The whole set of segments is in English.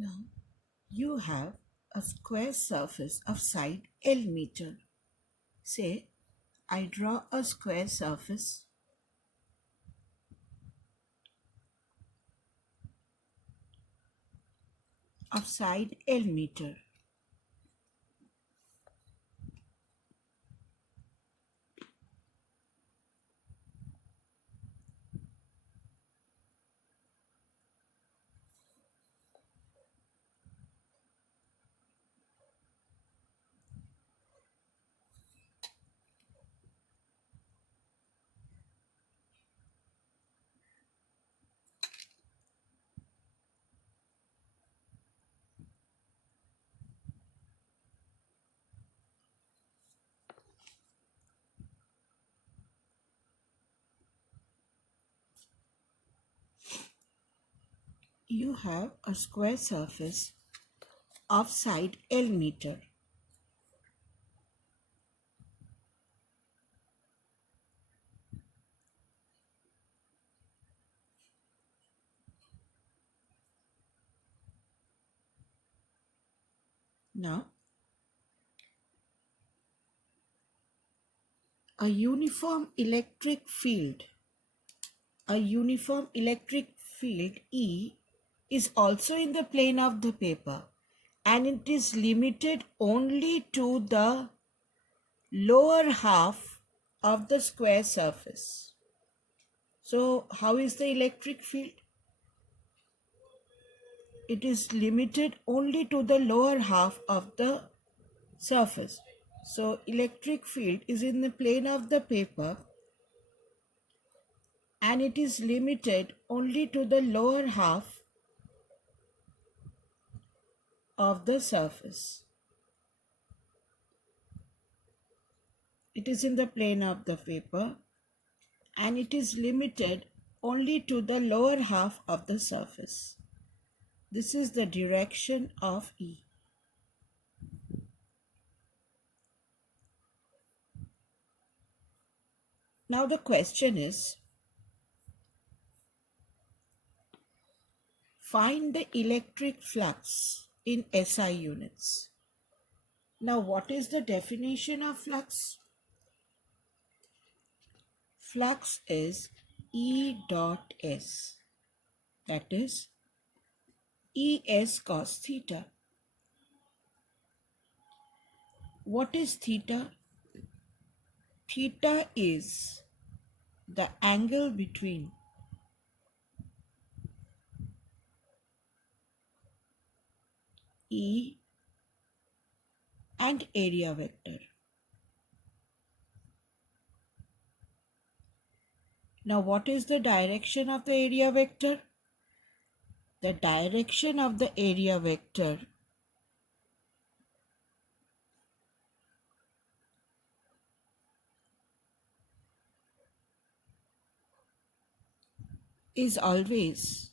Now you have a square surface of side L meter. Say I draw a square surface of side L meter. You have a square surface of side L meter. Now a uniform electric field E is also in the plane of the paper, and it is limited only to the lower half of the square surface. So how is the electric field? It is limited only to the lower half of the surface. So electric field is in the plane of the paper, and it is limited only to the lower half of the surface. It is in the plane of the paper, and it is limited only to the lower half of the surface. This is the direction of E. Now the question is, find the electric flux in SI units. Now what is the definition of flux? Flux is E dot S, that is ES cos theta. What is theta? Theta is the angle between E and area vector. Now what is the direction of the area vector? The direction of the area vector is always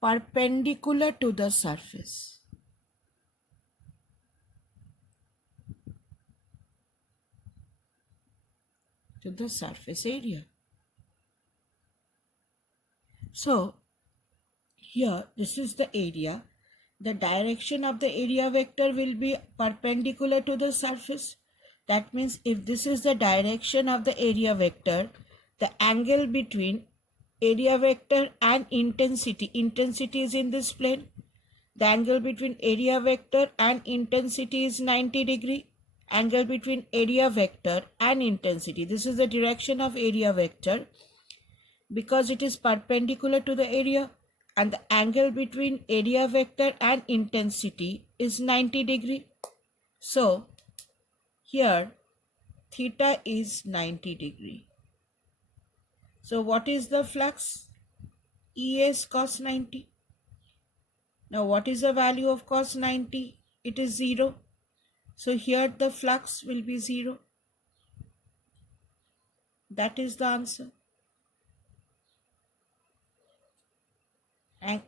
perpendicular to the surface. To the surface area. So here this is the area. The direction of the area vector will be perpendicular to the surface. That means if this is the direction of the area vector, the angle between area vector and intensity is in this plane. The angle between area vector and intensity is 90 degree. Angle between area vector and intensity. This is the direction of area vector because it is perpendicular to the area, and the angle between area vector and intensity is 90 degree. So here theta is 90 degree. So what is the flux? ES cos 90. Now what is the value of cos 90? It is 0. So here the flux will be 0. That is the answer. And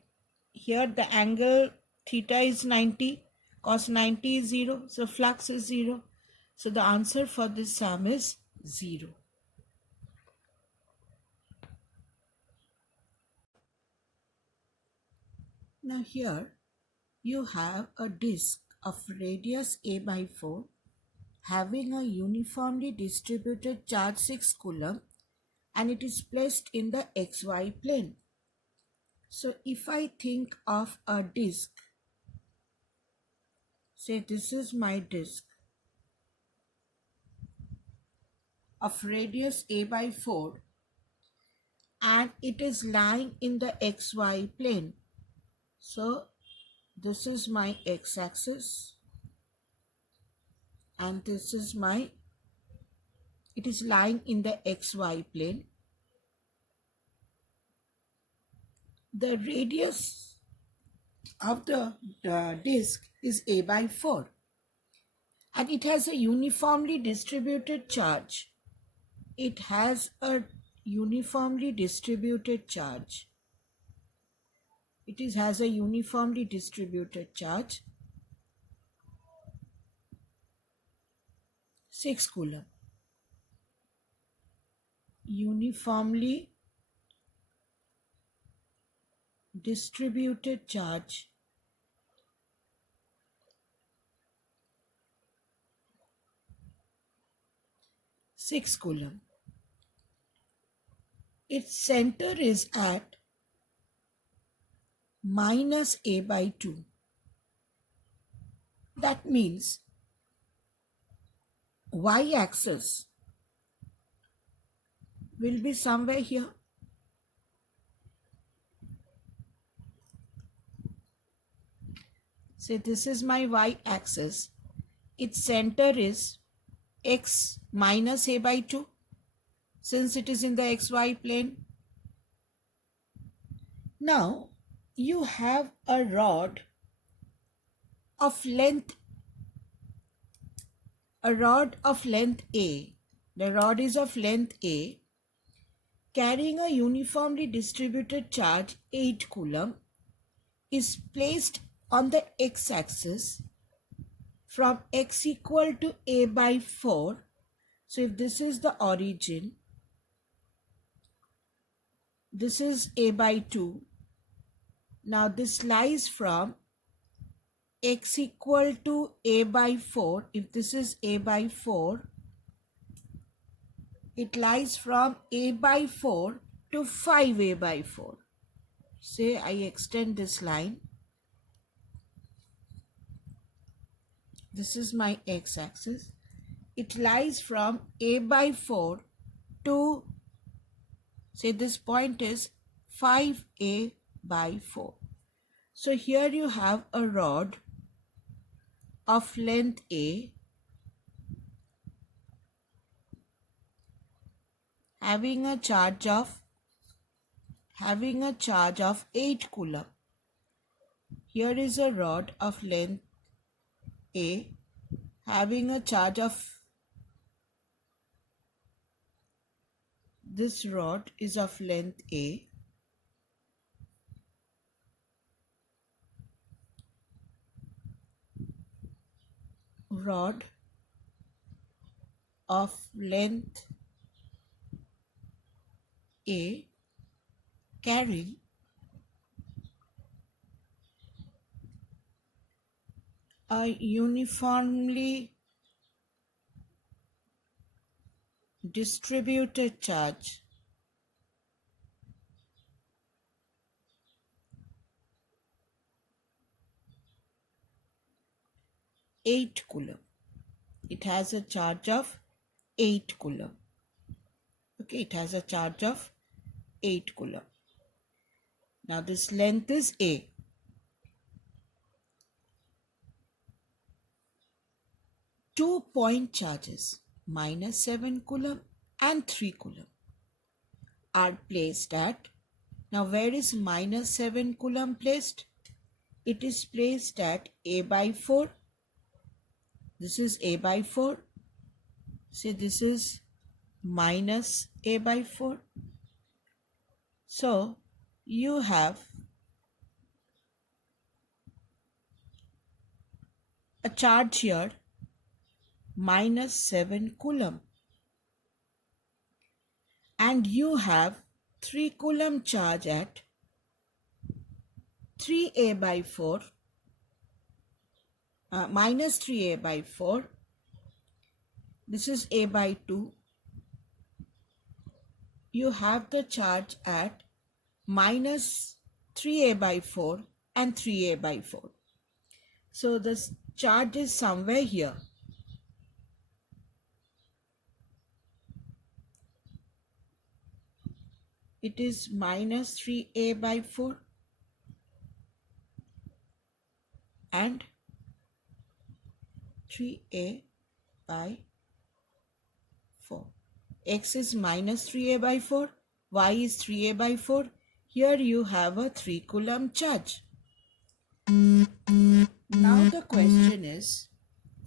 here the angle theta is 90, cos 90 is 0, so flux is 0. So the answer for this sum is 0. Now here you have a disk of radius a by 4 having a uniformly distributed charge 6 coulomb, and it is placed in the xy plane. So if I think of a disk, say this is my disk of radius a by 4 and it is lying in the xy plane. So this is my x-axis and this is my, it is lying in the xy plane. The radius of the disk is a by 4 and it has a uniformly distributed charge. It has a uniformly distributed charge. Has a uniformly distributed charge 6 coulomb. Uniformly distributed charge 6 coulomb. Its center is at minus a by 2. That means y-axis will be somewhere here. Say this is my y-axis. Its center is x minus a by 2 since it is in the xy plane. Now you have a rod of length A. The rod is of length A, carrying a uniformly distributed charge 8 coulomb, is placed on the x-axis from x equal to a by 4. So if this is the origin, this is a by 2. Now this lies from x equal to a by 4. If this is a by 4, it lies from a by 4 to 5a by 4. Say I extend this line. This is my x-axis. It lies from a by 4 to, say this point is 5a by 4. So here you have a rod of length A having a charge of 8 coulomb. Here is a rod of length A having a charge of, this rod is of length A, rod of length A carrying a uniformly distributed charge 8 coulomb. It has a charge of 8 coulomb. Okay, it has a charge of 8 coulomb. Now this length is A. Two point charges minus 7 coulomb and 3 coulomb are placed at, now where is minus 7 coulomb placed? It is placed at a by 4. This is a by 4. See, this is minus a by 4. So you have a charge here minus 7 coulomb and you have 3 coulomb charge at 3a by 4 minus 3a by 4. This is a by 2. You have the charge at minus 3a by 4 and 3a by 4. So this charge is somewhere here. It is minus 3a by 4 and 3a by 4. X is minus 3a by 4, y is 3a by 4. Here you have a 3 coulomb charge. Now the question is,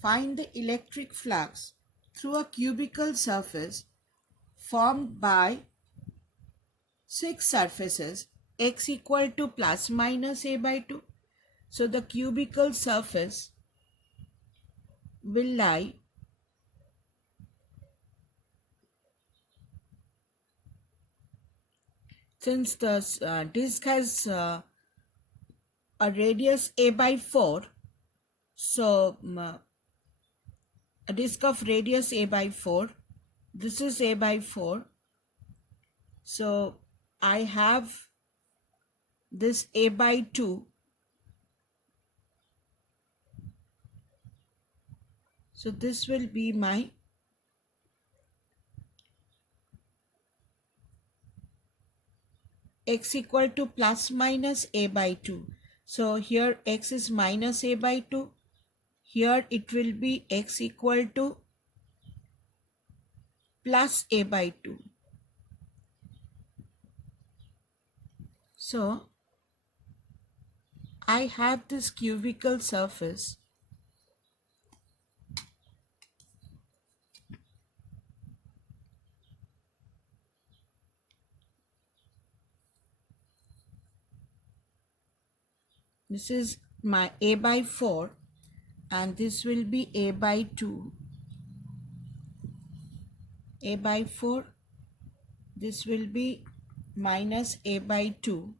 find the electric flux through a cubical surface formed by 6 surfaces, x equal to plus minus a by 2. So the cubical surface will lie since the disk has a radius a by 4. So a disk of radius a by 4. This is a by 4. So I have this a by 2. So this will be my x equal to plus minus a by 2. So here x is minus a by 2. Here it will be x equal to plus a by 2. So I have this cubical surface . This is my a by 4 and this will be a by 2. A by 4. This will be minus a by 2.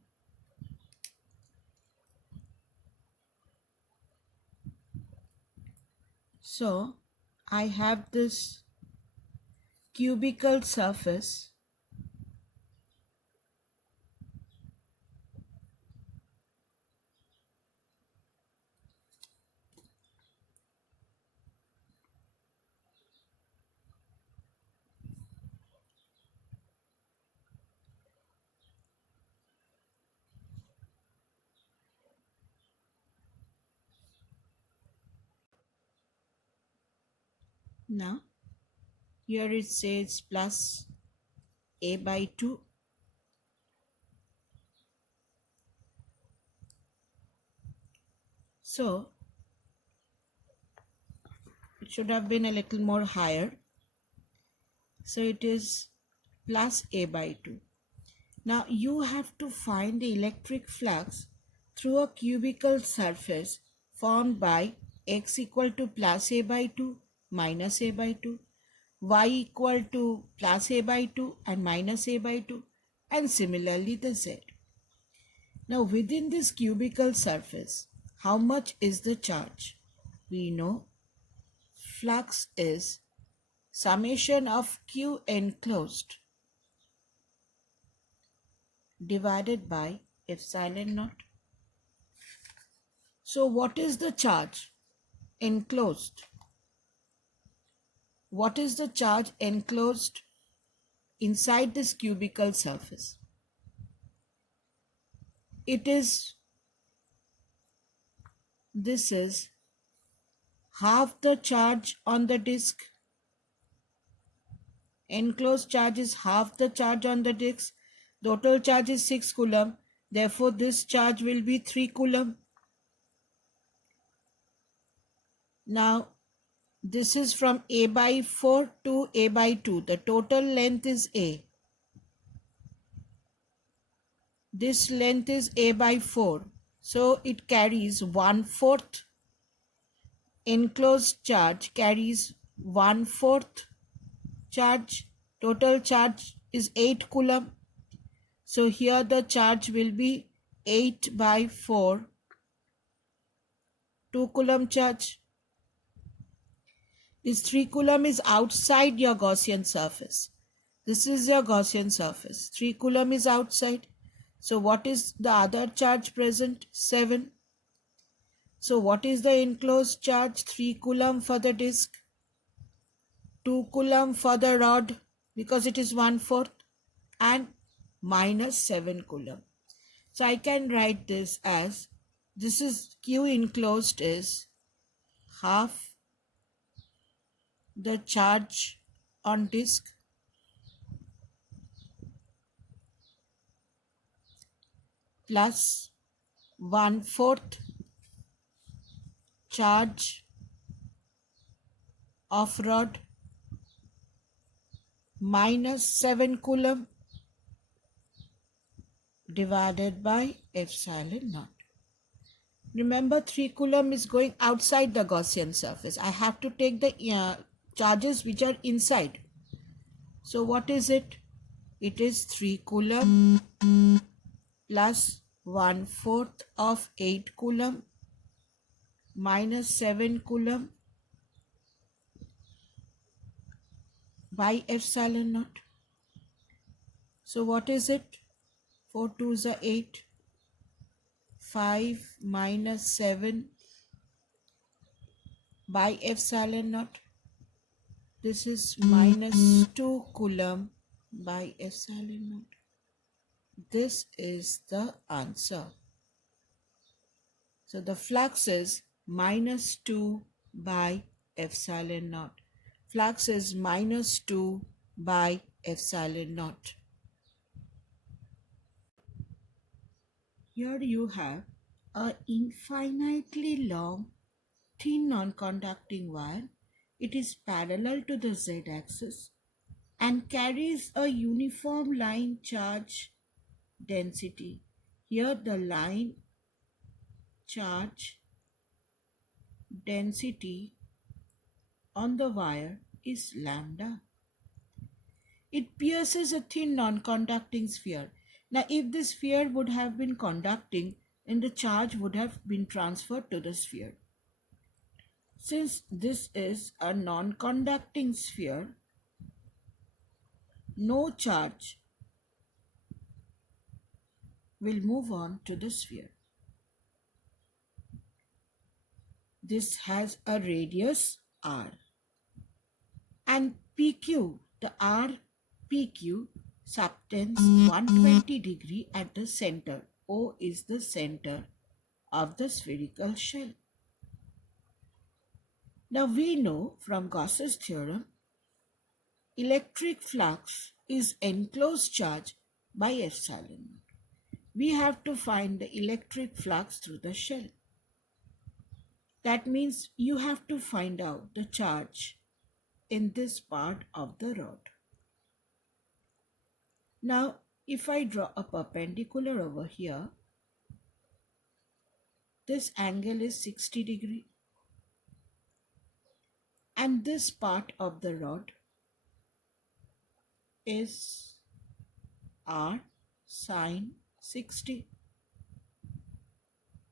So I have this cubical surface . Now here it says plus a by 2. So it should have been a little more higher. So it is plus a by 2. Now you have to find the electric flux through a cubical surface formed by x equal to plus a by 2 minus a by 2, y equal to plus a by 2 and minus a by 2, and similarly the z. Now within this cubical surface, how much is the charge? We know flux is summation of q enclosed divided by epsilon naught. So what is the charge enclosed? What is the charge enclosed inside this cubical surface? This is half the charge on the disk. Enclosed charge is half the charge on the disk. Total charge is 6 coulomb. Therefore, this charge will be 3 coulomb. Now, this is from a by 4 to a by 2. The total length is a. This length is a by 4. So, it carries 1/4. Enclosed charge carries 1/4 charge. Total charge is 8 coulomb. So here the charge will be 8 by 4, 2 coulomb charge. This 3 coulomb is outside your Gaussian surface. This is your Gaussian surface. 3 coulomb is outside. So what is the other charge present? 7. So what is the enclosed charge? 3 coulomb for the disk, 2 coulomb for the rod because it is 1/4, and minus 7 coulomb. So I can write this as, this is Q enclosed is half the charge on disk plus 1/4 charge of rod minus 7 coulomb divided by epsilon naught. Remember, 3 coulomb is going outside the Gaussian surface. I have to take the charges which are inside. So what is it? It is 3 coulomb plus 1/4 of 8 coulomb minus 7 coulomb by epsilon naught. So what is it? 4 2s are 8. 5 minus 7 by epsilon naught. This is minus 2 coulomb by epsilon naught. This is the answer. So the flux is minus 2 by epsilon naught. Flux is minus 2 by epsilon naught. Here you have a infinitely long thin non-conducting wire. It is parallel to the z-axis and carries a uniform line charge density. Here the line charge density on the wire is lambda. It pierces a thin non-conducting sphere. Now if the sphere would have been conducting, then the charge would have been transferred to the sphere. Since this is a non-conducting sphere, no charge will move on to the sphere. This has a radius r, and PQ, the r PQ subtends 120 degree at the center. O is the center of the spherical shell. Now we know from Gauss's theorem, electric flux is enclosed charge by epsilon. We have to find the electric flux through the shell. That means you have to find out the charge in this part of the rod. Now, if I draw a perpendicular over here, this angle is 60 degree, and this part of the rod is r sine 60.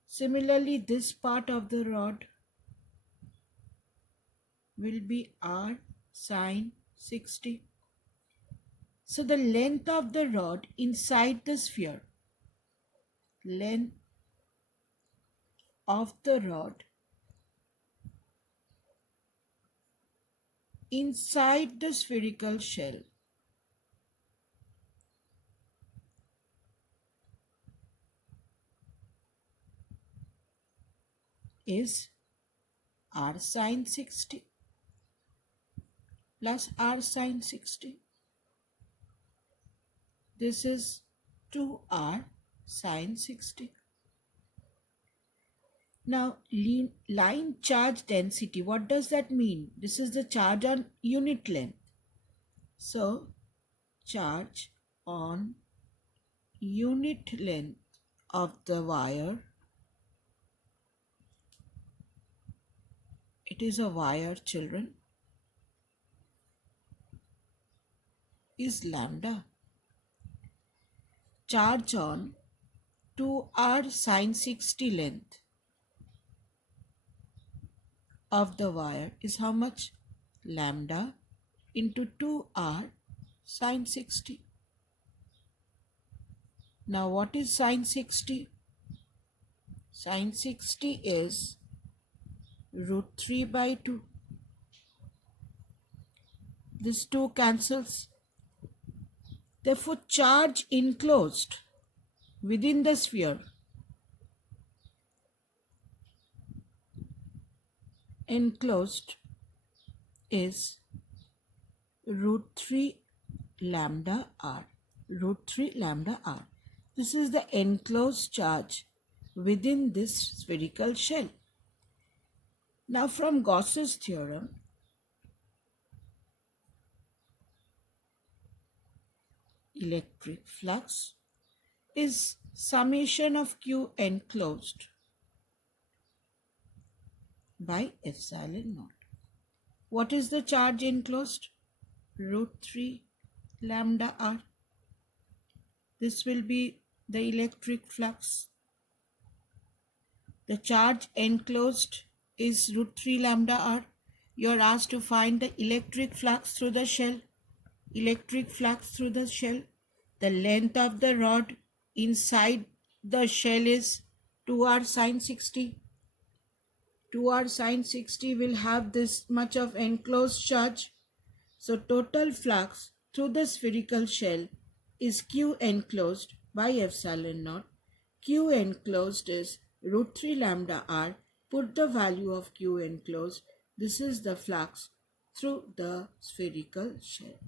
Similarly, this part of the rod will be r sine 60. So the length of the rod inside the sphere, length of the rod inside the spherical shell is r sine 60 plus r sine 60. This is 2r sine 60. Now, line charge density, what does that mean? This is the charge on unit length. So, charge on unit length of the wire, it is a wire, children, is lambda. Charge on 2r sine 60 length of the wire is how much? Lambda into 2r sine 60. Now what is sine 60? Sine 60 is root 3 by 2. This 2 cancels. Therefore, charge enclosed within the sphere is root 3 lambda r. Root 3 lambda r. This is the enclosed charge within this spherical shell. Now from Gauss's theorem, electric flux is summation of Q enclosed by epsilon naught. What is the charge enclosed? Root 3 lambda r. This will be the electric flux. The charge enclosed is root 3 lambda r. You are asked to find the electric flux through the shell. Electric flux through the shell. The length of the rod inside the shell is 2r sine 60. 2r sine 60 will have this much of enclosed charge. So total flux through the spherical shell is Q enclosed by epsilon naught. Q enclosed is root 3 lambda r. Put the value of Q enclosed. This is the flux through the spherical shell.